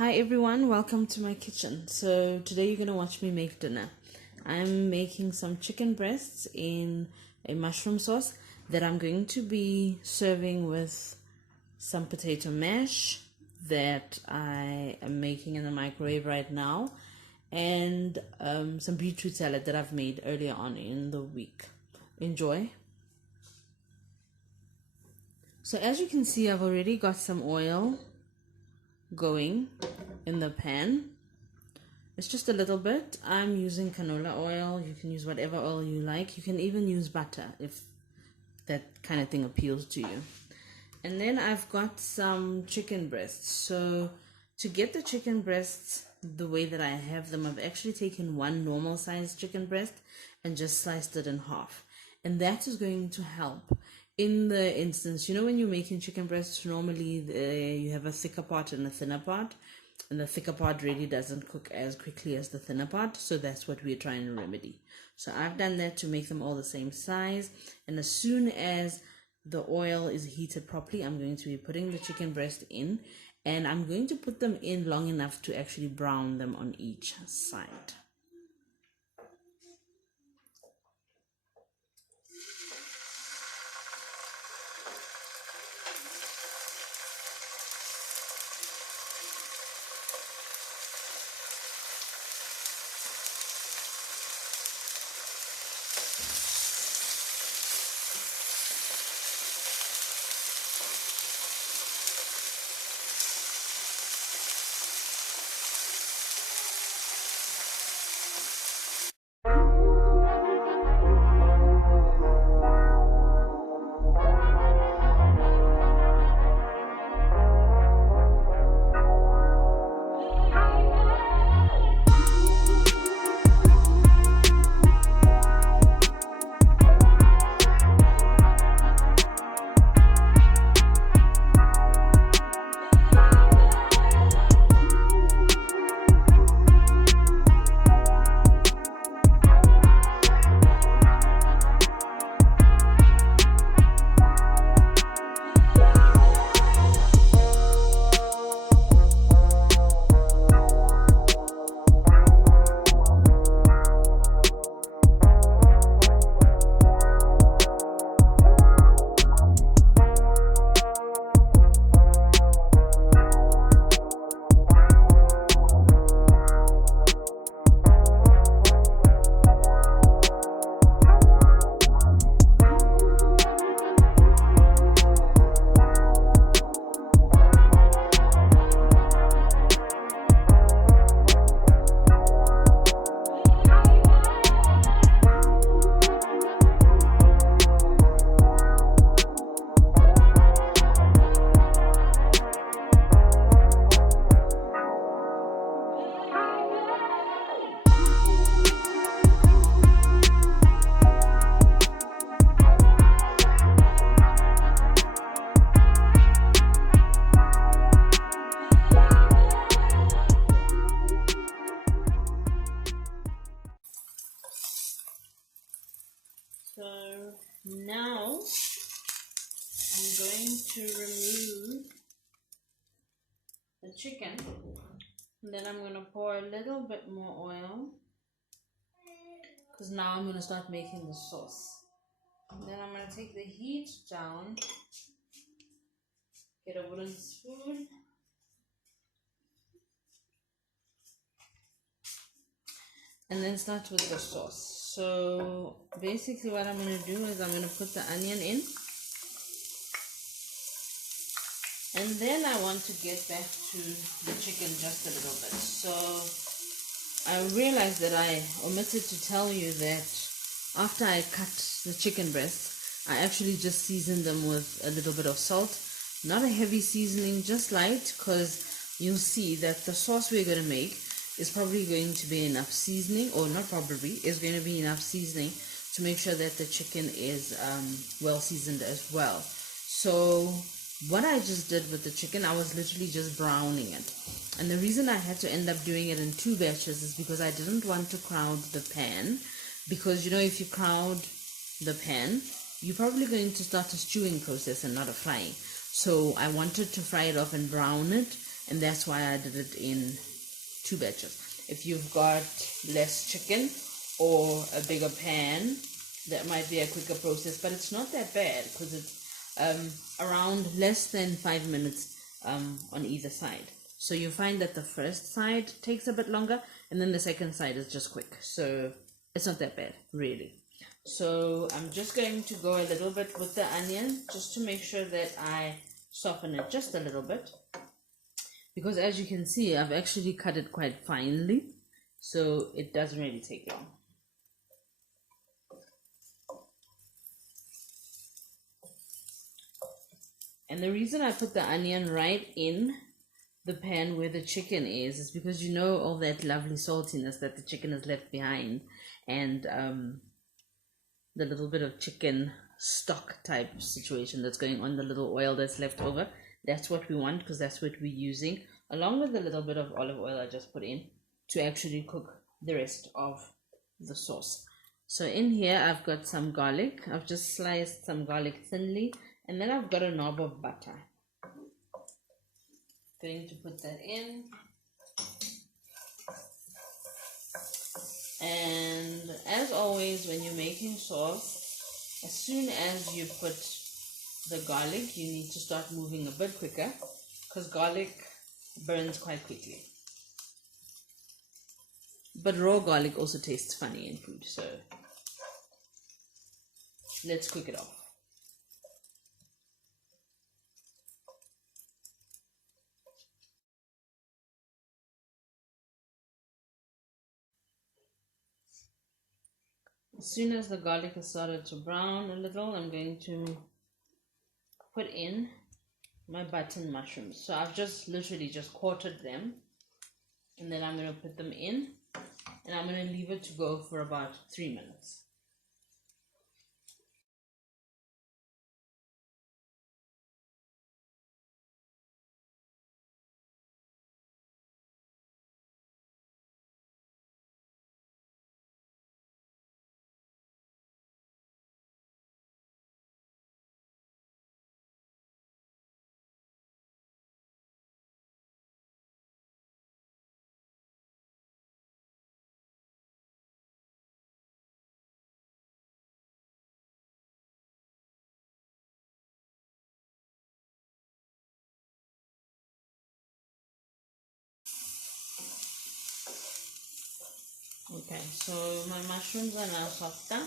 Hi everyone, welcome to my kitchen. So today you're going to watch me make dinner. I'm making some chicken breasts in a mushroom sauce that I'm going to be serving with some potato mash that I am making in the microwave right now, and some beetroot salad that I've made earlier on in the week. Enjoy. So as you can see, I've already got some oil going in the pan. It's just a little bit. I'm using canola oil. You can use whatever oil you like. You can even use butter if that kind of thing appeals to you. And then I've got some chicken breasts. So to get the chicken breasts the way that I have them, I've actually taken one normal sized chicken breast and just sliced it in half. And that is going to help in the instance, when you're making chicken breasts, normally you have a thicker part and a thinner part, and the thicker part really doesn't cook as quickly as the thinner part, so that's what we're trying to remedy. So I've done that to make them all the same size, and as soon as the oil is heated properly, I'm going to be putting the chicken breast in, and I'm going to put them in long enough to actually brown them on each side. So now I'm going to remove the chicken, and then I'm going to pour a little bit more oil, because now I'm going to start making the sauce. And then I'm going to take the heat down, get a wooden spoon, and then start with the sauce. So basically what I'm going to do is I'm going to put the onion in, and then I want to get back to the chicken just a little bit. So I realized that I omitted to tell you that after I cut the chicken breasts, I actually just seasoned them with a little bit of salt. Not a heavy seasoning, just light, because you'll see that the sauce we're going to make is probably going to be enough seasoning, or not probably, is going to be enough seasoning to make sure that the chicken is well seasoned as well. So what I just did with the chicken, I was literally just browning it. And the reason I had to end up doing it in 2 batches is because I didn't want to crowd the pan. Because if you crowd the pan, you're probably going to start a stewing process and not a frying. So I wanted to fry it off and brown it, and that's why I did it in 2 batches. If you've got less chicken or a bigger pan, that might be a quicker process, but it's not that bad because it's around less than 5 minutes on either side. So you find that the first side takes a bit longer, and then the second side is just quick. So it's not that bad, really. So I'm just going to go a little bit with the onion just to make sure that I soften it just a little bit. Because as you can see, I've actually cut it quite finely, so it doesn't really take long. And the reason I put the onion right in the pan where the chicken is because you know all that lovely saltiness that the chicken has left behind, and the little bit of chicken stock type situation that's going on, the little oil that's left over. That's what we want because that's what we're using, along with the little bit of olive oil I just put in to actually cook the rest of the sauce. So in here I've got some garlic. I've just sliced some garlic thinly, and then I've got a knob of butter. Going to put that in, and as always when you're making sauce, as soon as you put the garlic, you need to start moving a bit quicker because garlic burns quite quickly. But raw garlic also tastes funny in food, so let's cook it off. As soon as the garlic has started to brown a little, I'm going to put in my button mushrooms. So I've just literally just quartered them, and then I'm going to put them in, and I'm going to leave it to go for about 3 minutes. Okay, so my mushrooms are now softer,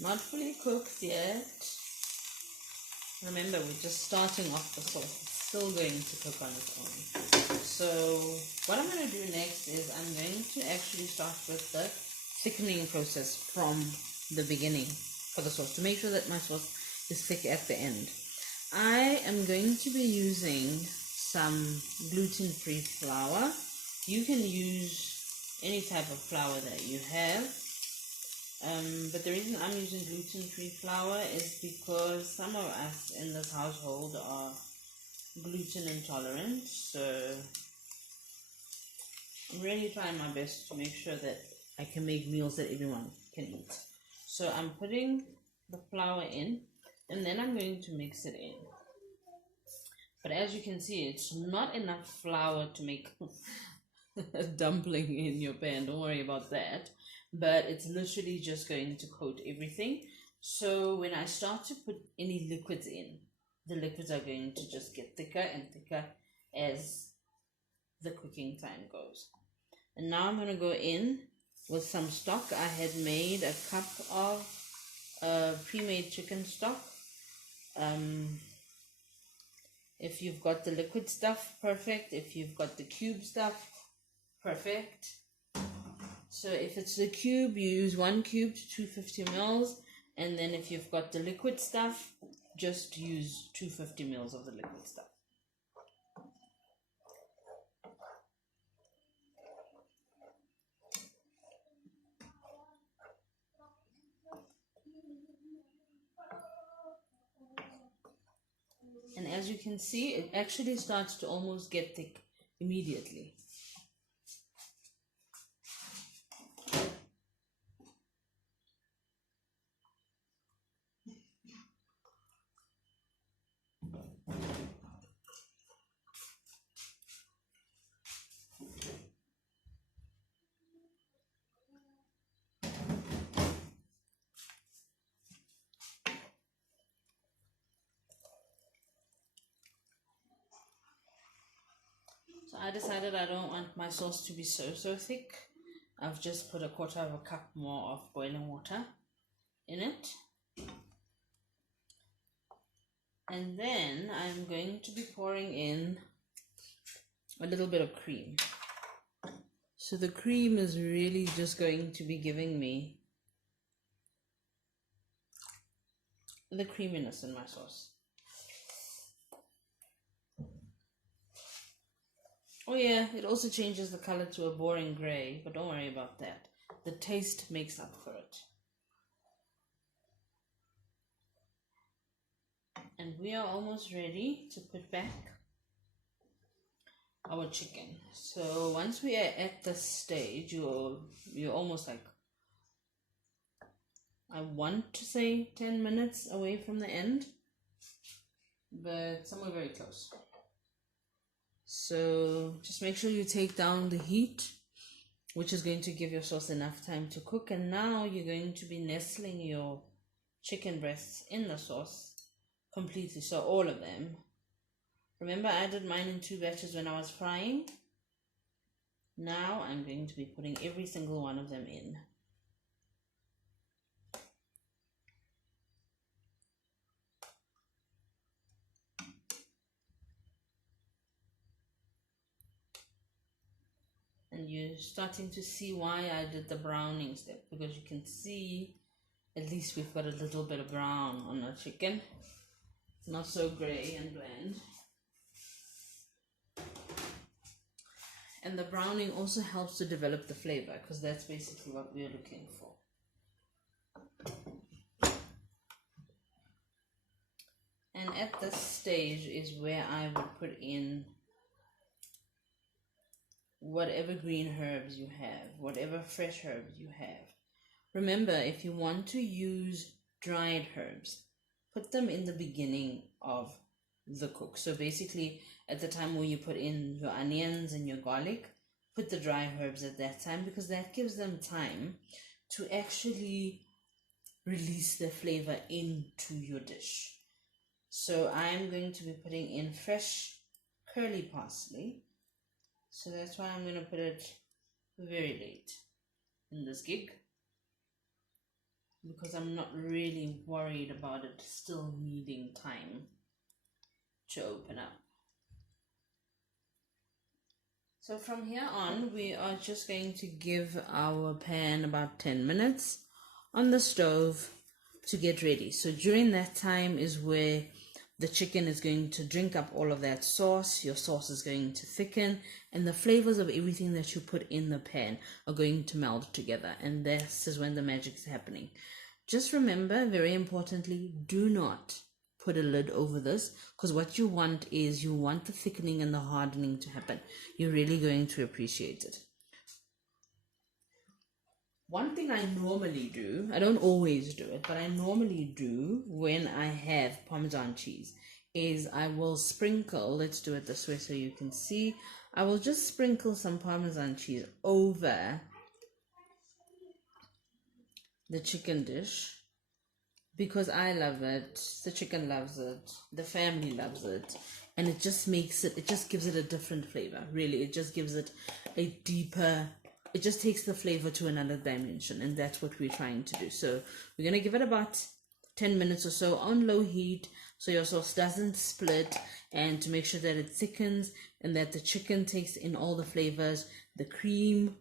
not fully cooked yet. Remember, we're just starting off the sauce. It's still going to cook on its own. So what I'm going to do next is I'm going to actually start with the thickening process from the beginning for the sauce to make sure that my sauce is thick at the end. I am going to be using some gluten-free flour. You can use any type of flour that you have, but the reason I'm using gluten-free flour is because some of us in this household are gluten intolerant, so I'm really trying my best to make sure that I can make meals that everyone can eat. So I'm putting the flour in, and then I'm going to mix it in. But as you can see, it's not enough flour to make a dumpling in your pan. Don't worry about that. But it's literally just going to coat everything. So when I start to put any liquids in, the liquids are going to just get thicker and thicker as the cooking time goes. And now I'm going to go in with some stock. I had made a cup of pre-made chicken stock. If you've got the liquid stuff, perfect. If you've got the cube stuff, perfect. So if it's the cube, you use 1 cube to 250 mils, and then if you've got the liquid stuff, just use 250 mils of the liquid stuff. And as you can see, it actually starts to almost get thick immediately. So I decided I don't want my sauce to be so thick. I've just put 1/4 of a cup more of boiling water in it. And then I'm going to be pouring in a little bit of cream. So the cream is really just going to be giving me the creaminess in my sauce. Oh yeah, it also changes the color to a boring gray, but don't worry about that. The taste makes up for it. And we are almost ready to put back our chicken. So once we are at this stage, you're almost like, I want to say 10 minutes away from the end, but somewhere very close. So just make sure you take down the heat, which is going to give your sauce enough time to cook. And now you're going to be nestling your chicken breasts in the sauce completely, so all of them. Remember, I did mine in 2 batches when I was frying. Now I'm going to be putting every single one of them in. And you're starting to see why I did the browning step, because you can see at least we've got a little bit of brown on our chicken. It's not so gray and bland. And the browning also helps to develop the flavor, because that's basically what we're looking for. And at this stage is where I would put in whatever green herbs you have, whatever fresh herbs you have. Remember, if you want to use dried herbs, put them in the beginning of the cook. So basically, at the time when you put in your onions and your garlic, put the dry herbs at that time, because that gives them time to actually release their flavor into your dish. So I'm going to be putting in fresh curly parsley. So that's why I'm going to put it very late in this gig, because I'm not really worried about it still needing time to open up. So from here on, we are just going to give our pan about 10 minutes on the stove to get ready. So during that time is where the chicken is going to drink up all of that sauce. Your sauce is going to thicken, and the flavors of everything that you put in the pan are going to meld together. And this is when the magic is happening. Just remember, very importantly, do not put a lid over this, because what you want is you want the thickening and the hardening to happen. You're really going to appreciate it. One thing I normally do, I don't always do it, but I normally do when I have Parmesan cheese, is I will sprinkle, let's do it this way so you can see, I will just sprinkle some Parmesan cheese over the chicken dish, because I love it, the chicken loves it, the family loves it, and it just makes it, it just gives it a different flavor, really. It just gives it a deeper, it just takes the flavor to another dimension, and that's what we're trying to do. So we're going to give it about 10 minutes or so on low heat, so your sauce doesn't split, and to make sure that it thickens and that the chicken takes in all the flavors, the cream,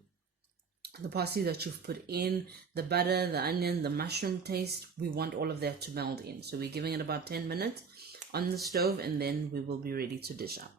the parsley that you've put in, the butter, the onion, the mushroom taste. We want all of that to meld in. So we're giving it about 10 minutes on the stove, and then we will be ready to dish up.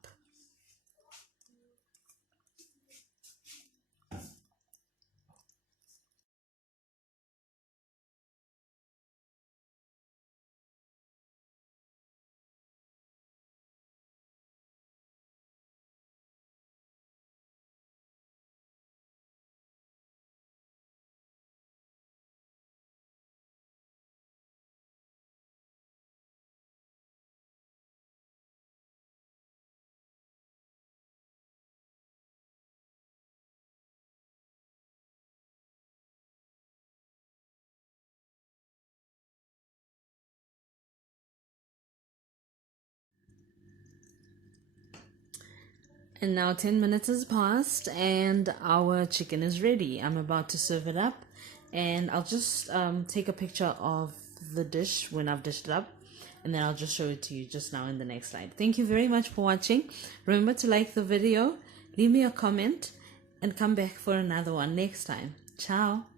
And now 10 minutes has passed and our chicken is ready. I'm about to serve it up, and I'll just take a picture of the dish when I've dished it up, and then I'll just show it to you just now in the next slide. Thank you very much for watching. Remember to like the video, leave me a comment, and come back for another one next time. Ciao.